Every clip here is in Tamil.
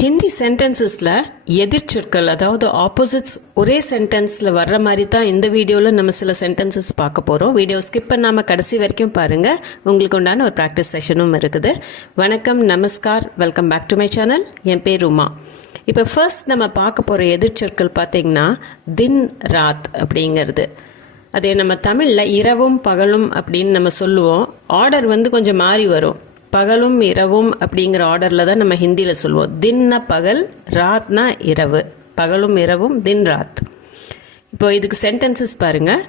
ஹிந்தி சென்டென்சஸில் எதிர்ச்சொற்கள் அதாவது ஆப்போசிட்ஸ் ஒரே சென்டென்ஸில் வர்ற மாதிரி தான் இந்த வீடியோவில் நம்ம சில சென்டென்சஸ் பார்க்க போகிறோம். வீடியோ ஸ்கிப் பண்ணாமல் கடைசி வரைக்கும் பாருங்கள். உங்களுக்கு உண்டான ஒரு ப்ராக்டிஸ் செஷனும் இருக்குது. வணக்கம், நமஸ்கார், welcome back to my channel. என் பேர் உமா. இப்போ ஃபர்ஸ்ட் நம்ம பார்க்க போகிற எதிர்ச்சொற்கள் பார்த்திங்கன்னா தின் ராத் அப்படிங்கிறது. அதே நம்ம தமிழில் இரவும் பகலும் அப்படின்னு நம்ம சொல்லுவோம். ஆர்டர் கொஞ்சம் மாறி வரும். பகலும் இரவும் அப்படிங்கிற ஆர்டரில் தான் நம்ம ஹிந்தியில் சொல்லுவோம். தின்னா பகல், ராத்னா இரவு. பகலும் இரவும் தின் ராத். இப்போ இதுக்கு சென்டென்சஸ் பாருங்கள்.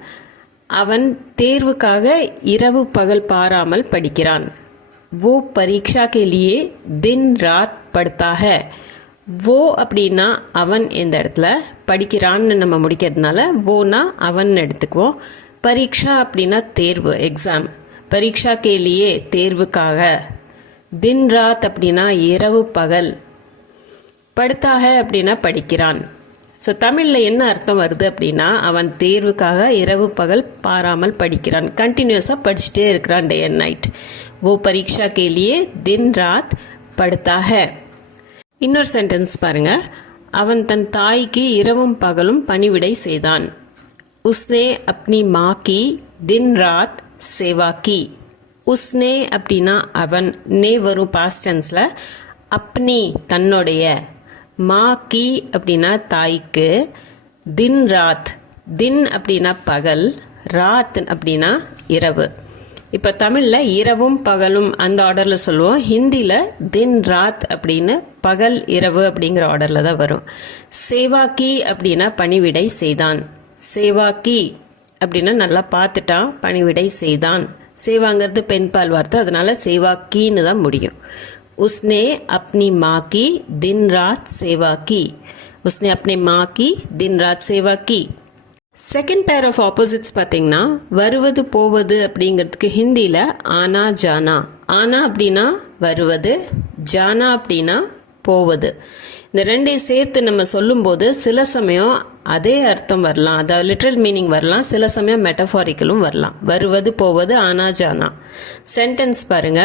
அவன் தேர்வுக்காக இரவு பகல் பாராமல் படிக்கிறான். वो परीक्षा के लिए दिन रात पढ़ता है. वो அப்படின்னா அவன் இந்த இடத்துல, படிக்கிறான்னு நம்ம முடிக்கிறதுனால வோனா அவன் எடுத்துக்குவோம். பரீட்சா அப்படின்னா தேர்வு, எக்ஸாம். பரீட்சா கே லியே தேர்வுக்காக. தின் ராத் அப்படின்னா இரவு பகல். படுத்தாக அப்படின்னா படிக்கிறான். ஸோ தமிழில் என்ன அர்த்தம் வருது அப்படின்னா அவன் தேர்வுக்காக இரவு பகல் பாராமல் படிக்கிறான். கண்டினியூஸாக படிச்சுட்டே இருக்கிறான் டே அண்ட் நைட். वो परीक्षा के लिए दिन रात पढ़ता है. இன்னொரு சென்டென்ஸ் பாருங்க. அவன் தன் தாய்க்கு இரவும் பகலும் பணிவிடை செய்தான். उसने अपनी माँ की दिन रात सेवा की. உஸ்னே அப்படின்னா அவன், நே வரும் பாஸ்ட் டென்ஸில். அப்னி தன்னுடைய, மா கி அப்படின்னா தாய்க்கு, தின் ராத், தின் அப்படின்னா பகல், ராத் அப்படின்னா இரவு. இப்போ தமிழில் இரவும் பகலும் அந்த ஆர்டரில் சொல்லுவோம். ஹிந்தியில் தின் ராத் அப்படின்னு பகல் இரவு அப்படிங்கிற ஆர்டரில் தான் வரும். சேவாக்கி அப்படின்னா பணிவிடை செய்தான். சேவாக்கி அப்படின்னா நல்லா பார்த்துட்டான், பணிவிடை செய்தான். சேவாங்கிறது பெண்பால் வார்த்தை, அதனால சேவாக்கின்னு தான் முடியும். உஸ்னே அப்னி மா கி தின் ராத் சேவா கி. உஸ்னே அப்னி மா கி தின் ராத் சேவா கி. செகண்ட் பேர் ஆஃப் ஆப்போசிட்ஸ் பார்த்தீங்கன்னா வருவது போவது அப்படிங்கிறதுக்கு ஹிந்தியில் ஆனா ஜானா. ஆனா அப்படின்னா வருவது, ஜானா அப்படின்னா போவது. இந்த ரெண்டையும் சேர்த்து நம்ம சொல்லும்போது சில சமயம் அதே அர்த்தம் வரலாம், அதாவது லிட்ரல் மீனிங் வரலாம், சில சமயம் மெட்டஃபாரிக்கலும் வரலாம். வருவது போவது ஆனா ஜானா. சென்டென்ஸ் பாருங்க.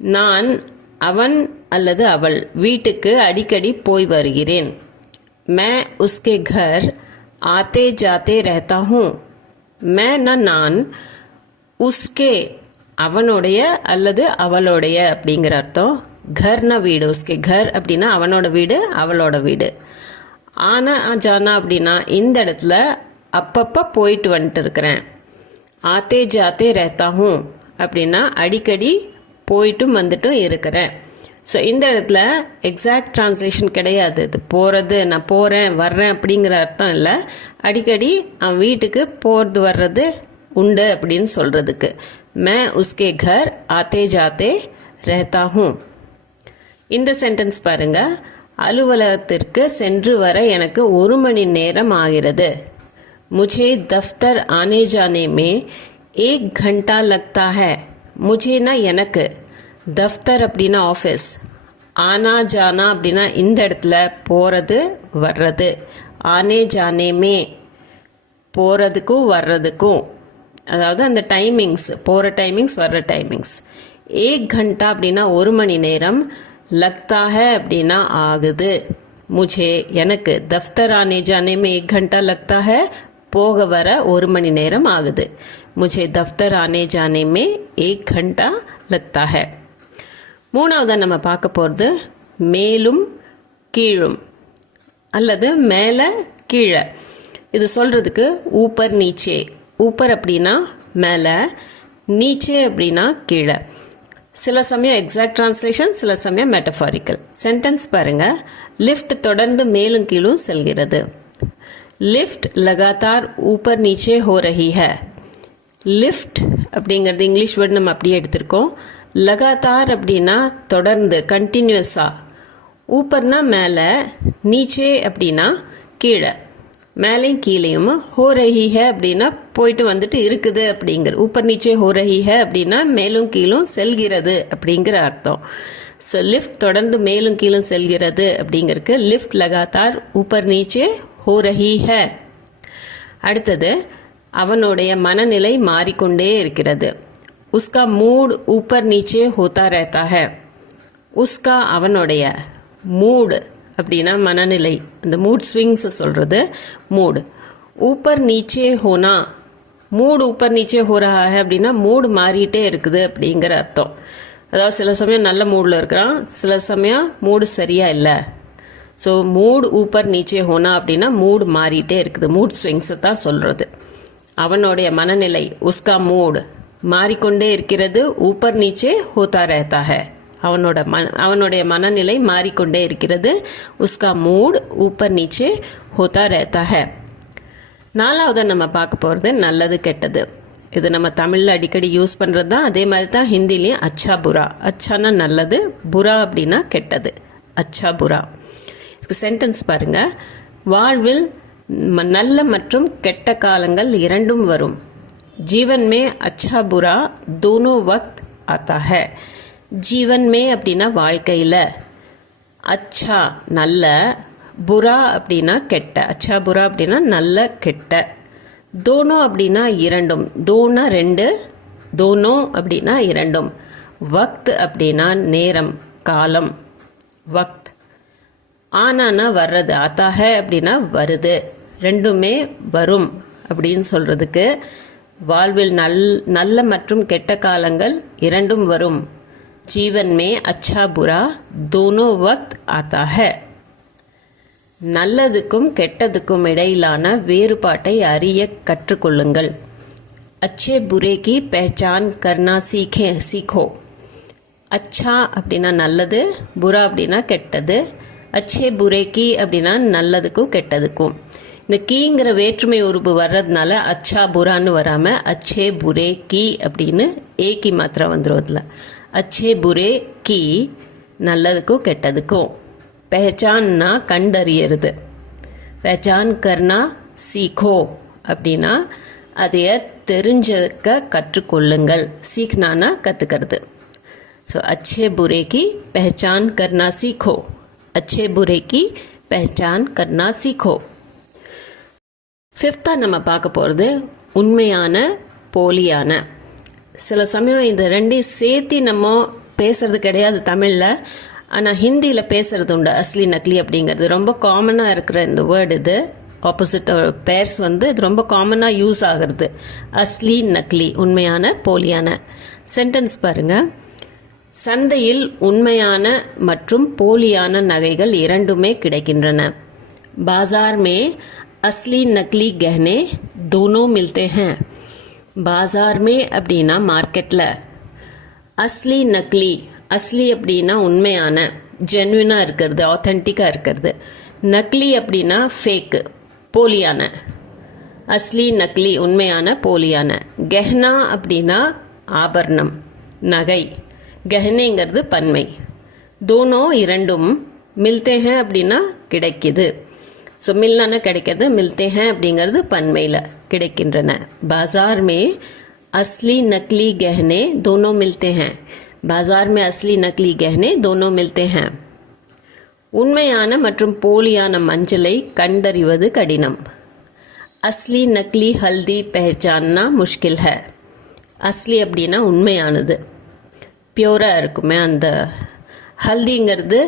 நான் அவன் அல்லது அவள் வீட்டுக்கு அடிக்கடி போய் வருகிறேன். मैं उसके घर आते जाते रहता हूँ. मैं நான், உஸ்கே அவனுடைய அல்லது அவளுடைய அப்படிங்கிற அர்த்தம். கர்னா வீடு, உஸ்கே கர் அப்படின்னா அவனோட வீடு, அவளோட வீடு. ஆனா ஜானா அப்படின்னா இந்த இடத்துல அப்பப்போ போயிட்டு வந்துட்டு இருக்கிறேன். ஆத்தே ஜாத்தே ரேத்தா ஹூம் அப்படின்னா அடிக்கடி போயிட்டும் வந்துட்டும் இருக்கிறேன். ஸோ இந்த இடத்துல எக்ஸாக்ட் ட்ரான்ஸ்லேஷன் கிடையாது. இது போகிறது, நான் போகிறேன் வர்றேன் அப்படிங்கிற அர்த்தம் இல்லை. அடிக்கடி அவன் வீட்டுக்கு போகிறது வர்றது உண்டு அப்படின்னு சொல்கிறதுக்கு. मैं उसके घर आते जाते रहता हूँ. இந்த சென்டென்ஸ் பாருங்க. அலுவலகத்திற்கு சென்று வர எனக்கு 1 மணி நேரம் ஆகிறது. मुझे दफ्तर आने जाने में 1 घंटा लगता है. मुझेனா எனக்கு, தஃப்தர் அப்படின்னா ஆஃபீஸ், ஆனா ஜானா அப்படின்னா இந்த இடத்துல போகிறது வர்றது. ஆனே ஜானே மே போகிறதுக்கும் வர்றதுக்கும், அதாவது அந்த டைமிங்ஸ், போகிற டைமிங்ஸ் வர்ற டைமிங்ஸ். 1 घंटा அப்படின்னா 1 மணி நேரம். லக்தா ஹை அப்படின்னா ஆகுது. முझे எனக்கு, தஃப்தர் ஆனே ஜானே மே 1 घंटा லக்தா ஹை போக வர 1 மணி நேரம் ஆகுது. मुझे दफ्तर आने जाने में 1 घंटा लगता है. மூணாவதாக நம்ம பார்க்க போகிறது மேலும் கீழும் அல்லது மேலே கீழே. இது சொல்கிறதுக்கு ஊப்பர் நீச்சே. ஊப்பர் அப்படின்னா மேலே, நீச்சே அப்படின்னா கீழே. சில சமயம் எக்ஸாக்ட் ட்ரான்ஸ்லேஷன், சில சமயம் மெட்டஃபாரிக்கல். சென்டென்ஸ் பாருங்கள். லிஃப்ட் தொடர்ந்து மேலும் கீழும் செல்கிறது. லிஃப்ட் லகாத்தார் ஊப்பர் நீச்சே ஹோ ரஹி ஹை. லிஃப்ட் அப்படிங்கிறது இங்கிலீஷ் வேர்டு நம்ம அப்படியே எடுத்திருக்கோம். லகாத்தார் அப்படின்னா தொடர்ந்து, கண்டினியூஸாக. ஊப்பர்னா மேலே, நீச்சே அப்படின்னா கீழே, மேலேயும் கீழேயும். ஹோ ரஹி ஹை அப்படின்னா போயிட்டு வந்துட்டு இருக்குது அப்படிங்கிற. ஊப்பர் நீச்சே ஹோ ரஹி ஹை அப்படின்னா மேலும் கீழும் செல்கிறது அப்படிங்கிற அர்த்தம். ஸோ லிஃப்ட் தொடர்ந்து மேலும் கீழும் செல்கிறது அப்படிங்கிறதுக்கு லிஃப்ட் லகாத்தார் ஊப்பர் நீச்சே ஹோ ரஹி ஹை. அடுத்தது அவனுடைய மனநிலை மாறிக்கொண்டே இருக்கிறது. உஸ்கா மூட் ஊப்பர் நீச்சே ஹோத்தா ரஹதா ஹை. உஸ்கா அவனுடைய, மூடு அப்படின்னா மனநிலை, அந்த மூட் ஸ்விங்ஸை சொல்கிறது மூடு. ஊப்பர் நீச்சே ஹோனா, மூடு ஊப்பர் நீச்சே ஹோ ரஹா ஹை அப்படின்னா மூடு மாறிட்டே இருக்குது அப்படிங்கிற அர்த்தம். அதாவது சில சமயம் நல்ல மூடில் இருக்கிறான், சில சமயம் மூடு சரியாக இல்லை. ஸோ மூடு ஊப்பர் நீச்சே ஹோனா அப்படின்னா மூடு மாறிட்டே இருக்குது, மூட் ஸ்விங்ஸை தான் சொல்கிறது. அவனுடைய மனநிலை உஸ்கா மூடு மாறிக்கொண்டே இருக்கிறது, ஊப்பர் நீச்சே ஹோதா ரஹதா ஹை. அவனுடைய மனநிலை மாறிக்கொண்டே இருக்கிறது, உஸ்கா மூட் ஊப்பர் நீச்சே ஹோதா ரஹதா ஹை. நாலாவது நம்ம பார்க்க போகிறது நல்லது கெட்டது. இது நம்ம தமிழில் அடிக்கடி யூஸ் பண்ணுறது தான். அதே மாதிரி தான் ஹிந்திலையும் அச்சா புரா. அச்சானா நல்லது, புரா அப்படின்னா கெட்டது. அச்சா புரா. இதுக்கு சென்டென்ஸ் பாருங்கள். வாழ்வில் நல்ல மற்றும் கெட்ட காலங்கள் இரண்டும் வரும். ஜீவன் மே அச்சா புரா தோனோ வக்த் ஆத்தா ஹை. ஜீவன் மே அப்படின்னா வாழ்க்கையில், அச்சா நல்ல, புரா அப்படின்னா கெட்ட. அச்சா புரா அப்படின்னா நல்ல கெட்ட. தோனோ அப்படின்னா இரண்டும். தோனா ரெண்டு, தோனோ அப்படின்னா இரண்டும். வக்த் அப்படின்னா நேரம், காலம், வக்த். ஆனானா வர்றது, ஆத்தா ஹை அப்படின்னா வருது. ரெண்டுமே வரும் அப்படின்னு சொல்கிறதுக்கு வாழ்வில் நல்ல மற்றும் கெட்ட காலங்கள் இரண்டும் வரும். ஜீவன் மே அச்சா புரா தோனோ வக்த் ஆத்தா ஹை. நல்லதுக்கும் கெட்டதுக்கும் இடையிலான வேறுபாட்டை அறிய கற்றுக்கொள்ளுங்கள். அச்சே புரே கி பெஹச்சான் கர்னா சீக்கோ. அச்சா அப்படின்னா நல்லது, புரா அப்படின்னா கெட்டது. அச்சே புரே கி அப்படின்னா நல்லதுக்கும் கெட்டதுக்கும். இந்த கீங்கிற வேற்றுமை உருபு வர்றதுனால அச்சா புரான்னு வராமல் அச்சே புரே கி அப்படின்னு ஏக்கி மாத்திரம் வந்துடும். அதில் அச்சே புரே கி நல்லதுக்கும் கெட்டதுக்கும். பெஹச்சான்னா கண்டறியறது. பெஹச்சான் கர்னா சீக்கோ அப்படின்னா அதைய தெரிஞ்சுக்க கற்றுக்கொள்ளுங்கள். சீக்னானா கற்றுக்கிறது. ஸோ அச்சே புரே கி பெஹச்சான் கர்னா சீக்கோ. அச்சே புரே கி பெஹச்சான் கர்னா சீக்கோ. ஃபிஃப்த்தாக நம்ம பார்க்க போகிறது உண்மையான போலியான. சில சமயம் இந்த ரெண்டையும் சேர்த்து நம்ம பேசுகிறது கிடையாது தமிழில், ஆனால் ஹிந்தியில் பேசுகிறது உண்டு. அஸ்லி நக்லி அப்படிங்கிறது ரொம்ப காமனாக இருக்கிற இந்த வேர்டு. இது ஆப்போசிட் பேர்ஸ் இது ரொம்ப காமனாக யூஸ் ஆகிறது. அஸ்லி நக்லி, உண்மையான போலியான. சென்டென்ஸ் பாருங்கள். சந்தையில் உண்மையான மற்றும் போலியான நகைகள் இரண்டுமே கிடைக்கின்றன. பாசார் மே அஸ்லி நக்லி கஹனே தோனோ மில்தே ஹேன். பாசார் மே அப்படின்னா மார்க்கெட்டில், அஸ்லி நக்லி, அஸ்லி அப்படின்னா உண்மையான, ஜென்வினாக இருக்கிறது, ஆத்தென்டிக்காக இருக்கிறது. நக்லி அப்படின்னா ஃபேக்கு, போலியான. அஸ்லி நக்லி உண்மையான போலியான. கெஹ்னா அப்படின்னா ஆபரணம், நகை. கெஹனேங்கிறது பன்மை. தோனோ இரண்டும். மில்தே ஹேன் அப்படின்னா கிடைக்குது. ஸோ மில்னான கிடைக்கிறது, மில்தே ஹேன் அப்படிங்கிறது பன்மையில் கிடைக்கின்றன. பாசார் மே அஸ்லி நக்லி கஹனே தோனோ மில்தே ஹேன். பாசார் மே அஸ்லி நக்லி கஹனே தோனோ மில்தே ஹேன். உண்மையான மற்றும் போலியான மஞ்சளை கண்டறிவது கடினம். அஸ்லி நக்லி ஹல்தி பெஹச்சான்னா முஷ்கில் ஹை. அஸ்லி அப்படின்னா உண்மையானது, பியூராக இருக்குமே அந்த. ஹல்திங்கிறது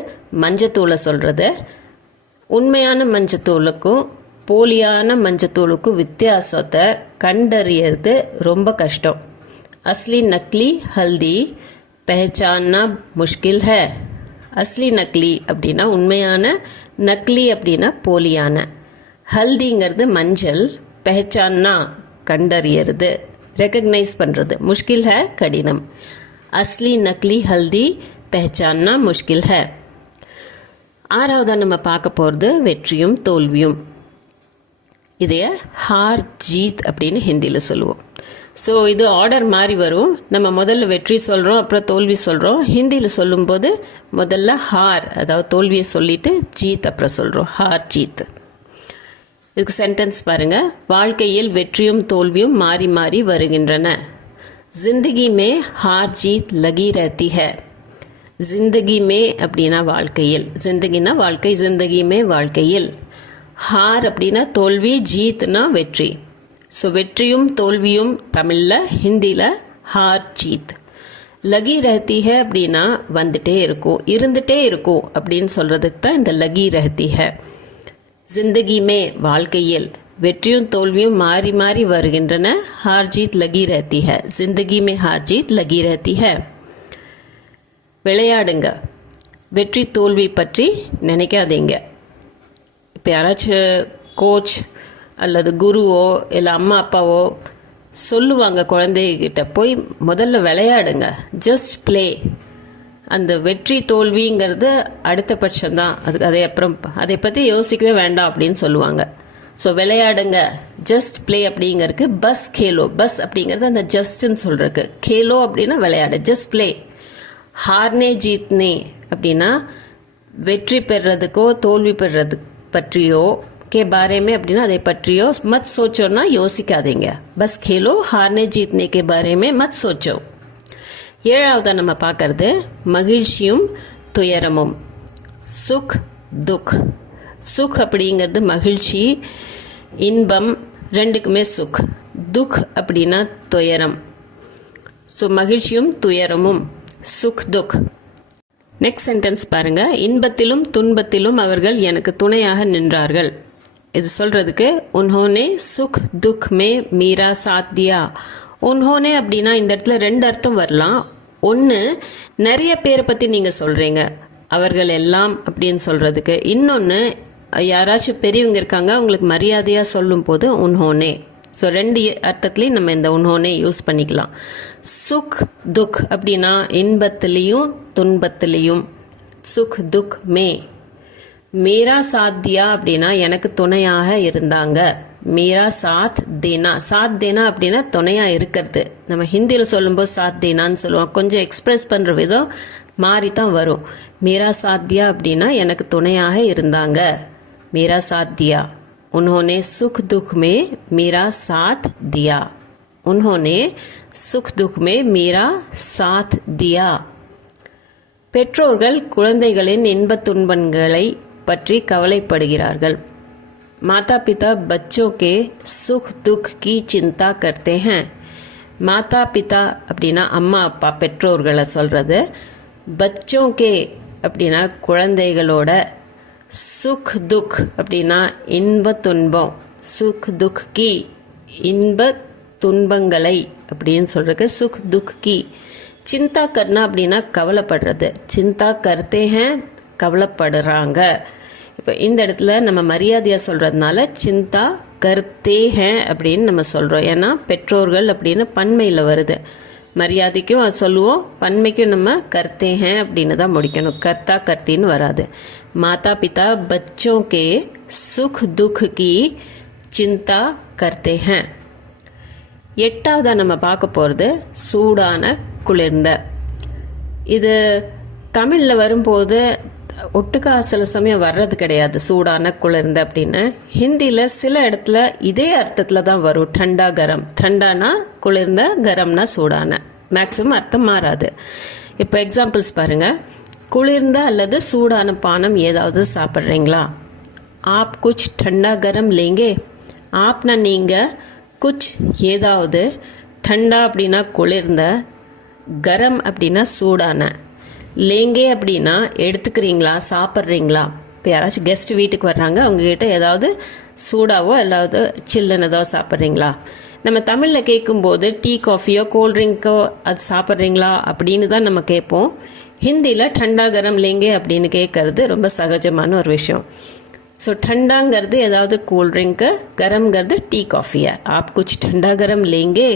மஞ்சத்தூளை சொல்கிறது. உண்மையான மஞ்சத்தூளுக்கும் போலியான மஞ்சத்தூளுக்கும் வித்தியாசத்தை கண்டறியறது ரொம்ப கஷ்டம். அஸ்லி நக்லி ஹல்தி பெஹச்சான்னா முஷ்கில் ஹை. அஸ்லி நக்லி அப்படின்னா உண்மையான, நக்லி அப்படின்னா போலியான. ஹல்திங்கிறது மஞ்சள், பெஹச்சான்னா கண்டறியறது, ரெக்கக்னைஸ் பண்ணுறது. முஷ்கில் ஹை கடினம். அஸ்லி நக்லி ஹல்தி பெஹச்சான்னா முஷ்கில் ஹை. ஆறாவதாக நம்ம பார்க்க போகிறது வெற்றியும் தோல்வியும். இதைய ஹார் ஜீத் அப்படின்னு ஹிந்தியில் சொல்லுவோம். ஸோ இது ஆர்டர் மாதிரி வரும். நம்ம முதல்ல வெற்றி சொல்கிறோம், அப்புறம் தோல்வி சொல்கிறோம். ஹிந்தியில் சொல்லும்போது முதல்ல ஹார், அதாவது தோல்வியை சொல்லிவிட்டு ஜீத் அப்புறம் சொல்கிறோம். ஹார் ஜீத். இதுக்கு சென்டென்ஸ் பாருங்கள். வாழ்க்கையில் வெற்றியும் தோல்வியும் மாறி மாறி வருகின்றன. ஜிந்தகி மே ஹார் ஜீத் லகி ரஹத்தி ஹை. ஜிந்தகி மே அப்படின்னா வாழ்க்கையில், ஜிந்தகினா வாழ்க்கை, ஜிந்தகி மே வாழ்க்கையில். ஹார் அப்படின்னா தோல்வி, ஜீத்னா வெற்றி. ஸோ வெற்றியும் தோல்வியும் தமிழில், ஹிந்தியில் ஹார் ஜீத். லகி ரஹத்தி ஹை அப்படின்னா வந்துட்டே இருக்கும், இருந்துட்டே இருக்கும் அப்படின்னு சொல்கிறதுக்கு தான் இந்த லகி ரஹத்தி ஹை. ஜிந்தகி மே வாழ்க்கையில் வெற்றியும் தோல்வியும் மாறி மாறி வருகின்றன. ஹார் ஜீத் லகி ரஹத்தி ஹை. ஜிந்தகி மே ஹார் ஜீத் லகி ரஹத்தி ஹை. விளையாடுங்க, வெற்றி தோல்வி பற்றி நினைக்காதீங்க. இப்போ யாராச்சும் கோச் அல்லது குருவோ இல்லை அம்மா அப்பாவோ சொல்லுவாங்க குழந்தைகிட்ட, போய் முதல்ல விளையாடுங்க, ஜஸ்ட் ப்ளே. அந்த வெற்றி தோல்விங்கிறது அடுத்த பட்சம்தான், அதை பற்றி யோசிக்கவே வேண்டாம் அப்படின்னு சொல்லுவாங்க. ஸோ விளையாடுங்க, ஜஸ்ட் ப்ளே அப்படிங்கிறதுக்கு பஸ் கேலோ, பஸ் அப்படிங்கிறது அந்த ஜஸ்ட்ன்னு சொல்கிறதுக்கு, கேலோ அப்படின்னா விளையாடு, ஜஸ்ட் ப்ளே. ஹார்னே ஜீத்னே அப்படின்னா வெற்றி பெறுறதுக்கோ தோல்வி பெறுறது பற்றியோ கே பாரேமே அப்படின்னா அதை பற்றியோ மத் சோச்சோன்னா யோசிக்காதீங்க. பஸ் கேலோ ஹார்னே ஜீத்னே கே பாரேமே மத் சோச்சோ. ஏழாவதாக நம்ம பார்க்கறது மகிழ்ச்சியும் துயரமும். சுக் துக். சுக் அப்படிங்கிறது மகிழ்ச்சி, இன்பம் ரெண்டுக்குமே சுக். துக் அப்படின்னா துயரம். ஸோ மகிழ்ச்சியும் துயரமும், சுக் துக். நெக்ஸ்ட் சென்டென்ஸ் பாருங்க. இன்பத்திலும் துன்பத்திலும் அவர்கள் எனக்கு துணையாக நின்றார்கள். இது சொல்கிறதுக்கு உன்ஹோனே சுக் துக் மே மீரா சாத் தியா. உன்ஹோனே அப்படின்னா இந்த இடத்துல ரெண்டு அர்த்தம் வரலாம். ஒன்று, நிறைய பேரை பற்றி நீங்கள் சொல்கிறீங்க, அவர்கள் எல்லாம் அப்படின்னு சொல்கிறதுக்கு. இன்னொன்று, யாராச்சும் பெரியவங்க இருக்காங்க அவங்களுக்கு மரியாதையாக சொல்லும் போது உன்ஹோனே. ஸோ ரெண்டு அர்த்தத்துலேயும் நம்ம இந்த உன்ஹோனே யூஸ் பண்ணிக்கலாம். சுக் துக் அப்படின்னா இன்பத்திலையும் துன்பத்திலையும். சுக் துக் மே. மீரா சாத் தியா அப்படின்னா எனக்கு துணையாக இருந்தாங்க. மீரா சாத் தேனா. சாத் தேனா அப்படின்னா துணையாக இருக்கிறது. நம்ம ஹிந்தியில் சொல்லும்போது சாத் தேனான்னு சொல்லுவோம், கொஞ்சம் எக்ஸ்ப்ரெஸ் பண்ணுற விதம் மாறி தான் வரும். மீரா சாத் தியா அப்படின்னா எனக்கு துணையாக இருந்தாங்க. மீரா சாத் தியா. उन्होंने सुख दुख में मेरा साथ दिया. उन्होंने सुख दुख में मेरा साथ दिया. பெற்றோர்கள் குழந்தைகளின் இன்பத் துன்பங்களை பற்றி கவலைப்படுகிறார்கள். माता पिता बच्चों के सुख दुख की चिंता करते हैं. माता पिता அப்படின்னா அம்மா அப்பா பெற்றோர்களை சொல்கிறது. बच्चों के அப்படின்னா குழந்தைகளோட. சுக் துக் அப்படின்னா இன்ப துன்பம். சுக் துக் கி இன்ப துன்பங்களை அப்படின்னு சொல்கிறதுக்கு சுக் துக் கி. சிந்தா கர்னா அப்படின்னா கவலைப்படுறது. சிந்தா கர்த்தே ஹேன் கவலைப்படுறாங்க. இப்போ இந்த இடத்துல நம்ம மரியாதையாக சொல்கிறதுனால சிந்தா கர்த்தே ஹேன் அப்படின்னு நம்ம சொல்கிறோம். ஏன்னா பெற்றோர்கள் அப்படின்னு பன்மையில் வருது. மரியாதைக்கும் அது சொல்லுவோம், பன்மைக்கும் நம்ம கர்த்தே ஹேன் அப்படின்னு தான் முடிக்கணும், கர்த்தா கர்த்தின்னு வராது. माता पिता बच्चों के सुख दुख की चिंता करते हैं. எட்டாவதா நம்ம பார்க்க போகிறது சூடான குளிர்ந்த. இது தமிழில் வரும்போது ஒட்டுக்கா சில சமயம் வர்றது கிடையாது சூடான குளிர்ந்த அப்படின்னு. ஹிந்தியில் சில இடத்துல இதே அர்த்தத்தில் தான் வரும். டண்டா கரம். டண்டானா குளிர்ந்த, கரம்னா சூடான. மேக்ஸிமம் அர்த்தம் மாறாது. இப்போ எக்ஸாம்பிள்ஸ் பாருங்கள். குளிர்ந்த அல்லது சூடான பானம் ஏதாவது சாப்பிட்றீங்களா? ஆப் குச் டண்டா கரம் லேங்கே. ஆப்னா நீங்கள், குச் ஏதாவது, டண்டா அப்படின்னா குளிர்ந்த, கரம் அப்படின்னா சூடான, லேங்கே அப்படின்னா எடுத்துக்கிறீங்களா, சாப்பிட்றீங்களா. இப்போ யாராச்சும் கெஸ்ட் வீட்டுக்கு வர்றாங்க, அவங்கக்கிட்ட ஏதாவது சூடாவோ அல்லாவது சில்லுன்னு ஏதாவது சாப்பிட்றீங்களா. நம்ம தமிழில் கேட்கும்போது டீ காஃபியோ கோல்ட்ரிங்க்கோ அது சாப்பிட்றீங்களா அப்படின்னு தான் நம்ம கேட்போம். ஹிந்தியில் டண்டா கரம் லேங்கே அப்படின்னு கேட்கறது ரொம்ப சகஜமான ஒரு விஷயம். ஸோ டண்டாங்கிறது ஏதாவது கூல்ட்ரிங்க்கு, கரம்ங்கிறது டீ காஃபியை. ஆப் குச் டண்டா கரம் லேங்கே.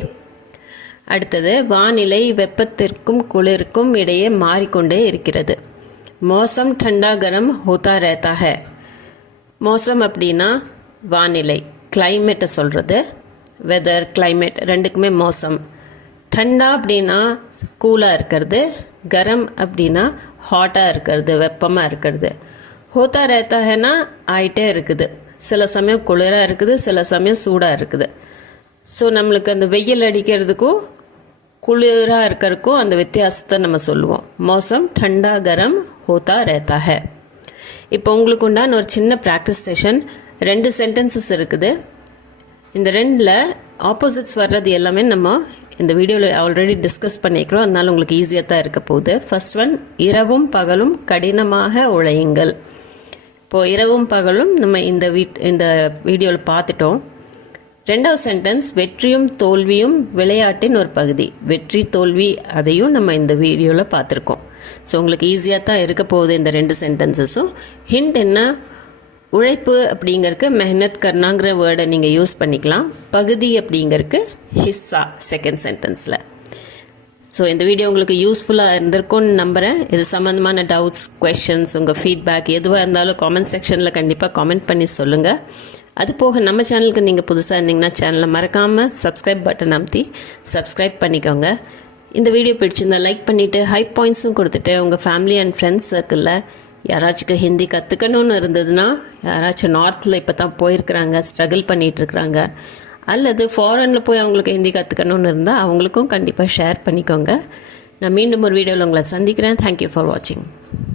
அடுத்தது வானிலை வெப்பத்திற்கும் குளிருக்கும் இடையே மாறிக்கொண்டே இருக்கிறது. மோசம் டண்டா கரம் ஹோதா ரேத்தா ஹை. மோசம் அப்படின்னா வானிலை, கிளைமேட்டை சொல்கிறது. வெதர், கிளைமேட் ரெண்டுக்குமே மோசம். டண்டா அப்படின்னா கூலாக இருக்கிறது, கரம் அப்படின்னா ஹாட்டாக இருக்கிறது, வெப்பமாக இருக்கிறது. ஹோத்தா ரேத்தா ஹைனா ஆகிட்டே இருக்குது. சில சமயம் குளிராக இருக்குது, சில சமயம் சூடாக இருக்குது. ஸோ நம்மளுக்கு அந்த வெயில் அடிக்கிறதுக்கும் குளிராக இருக்கிறதுக்கும் அந்த வித்தியாசத்தை நம்ம சொல்லுவோம். மோசம் டண்டா கரம் ஹோத்தா ரேத்தா ஹை. இப்போ உங்களுக்கு உண்டான ஒரு சின்ன ப்ராக்டிஸ் செஷன். 2 சென்டென்சஸ் இருக்குது. இந்த 2ல் ஆப்போசிட்ஸ் வர்றது எல்லாமே நம்ம இந்த வீடியோவில் ஆல்ரெடி டிஸ்கஸ் பண்ணிக்கிறோம், அதனால உங்களுக்கு ஈஸியாக தான் இருக்க போகுது. ஃபர்ஸ்ட் ஒன், இரவும் பகலும் கடினமாக உழையுங்கள். இப்போது இரவும் பகலும் நம்ம இந்த வீடியோவில் பார்த்துட்டோம். ரெண்டாவது சென்டென்ஸ், வெற்றியும் தோல்வியும் விளையாட்டின் ஒரு பகுதி. வெற்றி தோல்வி அதையும் நம்ம இந்த வீடியோவில் பார்த்துருக்கோம். ஸோ உங்களுக்கு ஈஸியாக தான் இருக்க போகுது இந்த 2 சென்டென்சஸும். ஹிண்ட் என்ன, உழைப்பு அப்படிங்கிறதுக்கு மெஹனத் கர்னாங்கிற வேர்டை நீங்கள் யூஸ் பண்ணிக்கலாம். பகுதி அப்படிங்கிறதுக்கு ஹிஸ்ஸா செகண்ட் சென்டென்ஸில். ஸோ இந்த வீடியோ உங்களுக்கு யூஸ்ஃபுல்லாக இருந்திருக்கும்னு நம்புகிறேன். இது சம்மந்தமான டவுட்ஸ், குவெஷன்ஸ், உங்கள் ஃபீட்பேக் எதுவாக இருந்தாலும் காமெண்ட் செக்ஷனில் கண்டிப்பாக காமெண்ட் பண்ணி சொல்லுங்கள். அது போக நம்ம சேனலுக்கு நீங்கள் புதுசாக இருந்தீங்கன்னா சேனலை மறக்காமல் சப்ஸ்கிரைப் பட்டன் அமுத்தி சப்ஸ்கிரைப் பண்ணிக்கோங்க. இந்த வீடியோ பிடிச்சிருந்தா லைக் பண்ணிவிட்டு ஹை பாயிண்ட்ஸும் கொடுத்துட்டு உங்கள் ஃபேமிலி அண்ட் ஃப்ரெண்ட்ஸ் சர்க்கிளில் யாராச்சும் ஹிந்தி கற்றுக்கணும்னு இருந்ததுன்னா, யாராச்சும் நார்த்தில் இப்போ தான் போயிருக்கிறாங்க, ஸ்ட்ரகிள் பண்ணிகிட்ருக்குறாங்க, அல்லது ஃபாரினில் போய் அவங்களுக்கு ஹிந்தி கற்றுக்கணும்னு இருந்தால் அவங்களுக்கும் கண்டிப்பாக ஷேர் பண்ணிக்கோங்க. நான் மீண்டும் ஒரு வீடியோவில் உங்களை சந்திக்கிறேன். தேங்க்யூ ஃபார் வாட்சிங்.